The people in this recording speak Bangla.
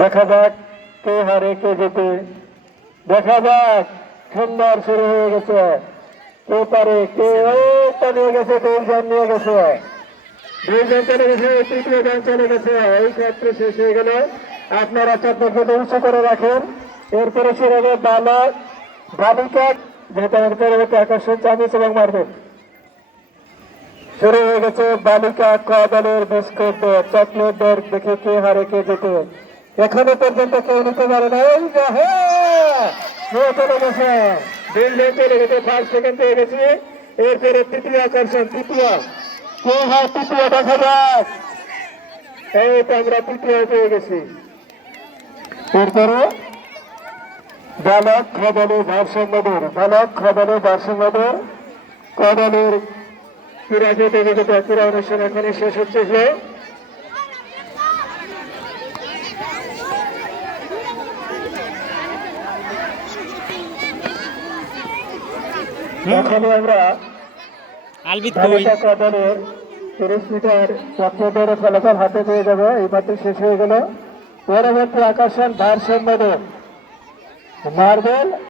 দেখা যাক কে হারে কে জিতে। দেখা যাক, সুন্দর শুরু হয়ে গেছে। কে পারে, কে ওইটা নিয়ে গেছে, 2 জন নিয়ে গেছে, 2 জন চলে গেছে, 3য় জন চলে গেছে। এই ক্ষেত্রে শেষ হয়ে গেল। আপনারা চট্টগ্রামে উঁচু করে রাখেন। এরপরে শুরু হবে বালক বালিকা, যেটা এর পরবর্তী আকর্ষণ চামিচ এবং মারবেন। শুরু হয়ে গেছে বালিকা ক দলের বিস্কুট দর, চকলেট দর, দেখে কে হারে কে যেতে। এখনো পর্যন্ত কেউ নিতে পারে না। এই যে হ্যাঁ, চলে গেছে, 2 জন চলে গেছে, 1st 2nd পেয়ে গেছি। এরপরে তৃতীয় আকর্ষণ, তৃতীয় কে হয়, তৃতীয় দেখা যাক। এই তো আমরা তৃতীয় পেয়ে গেছি। এরপরে বালক খ দলের ভারসাম্য দর, বালক খ দলের ভারসাম্য দর, ক দলের ক্রীড়া অনুষ্ঠান এখানে শেষ হচ্ছে। এখানে আমরা বালিকা ক দলের 30 মিটার চক্রদৌড়ের ফলাফল হাতে পেয়ে যাবে। এই মাত্র শেষ হয়ে গেল। পরবর্তী আকর্ষণ ভারসাম্য দর, মার্বেল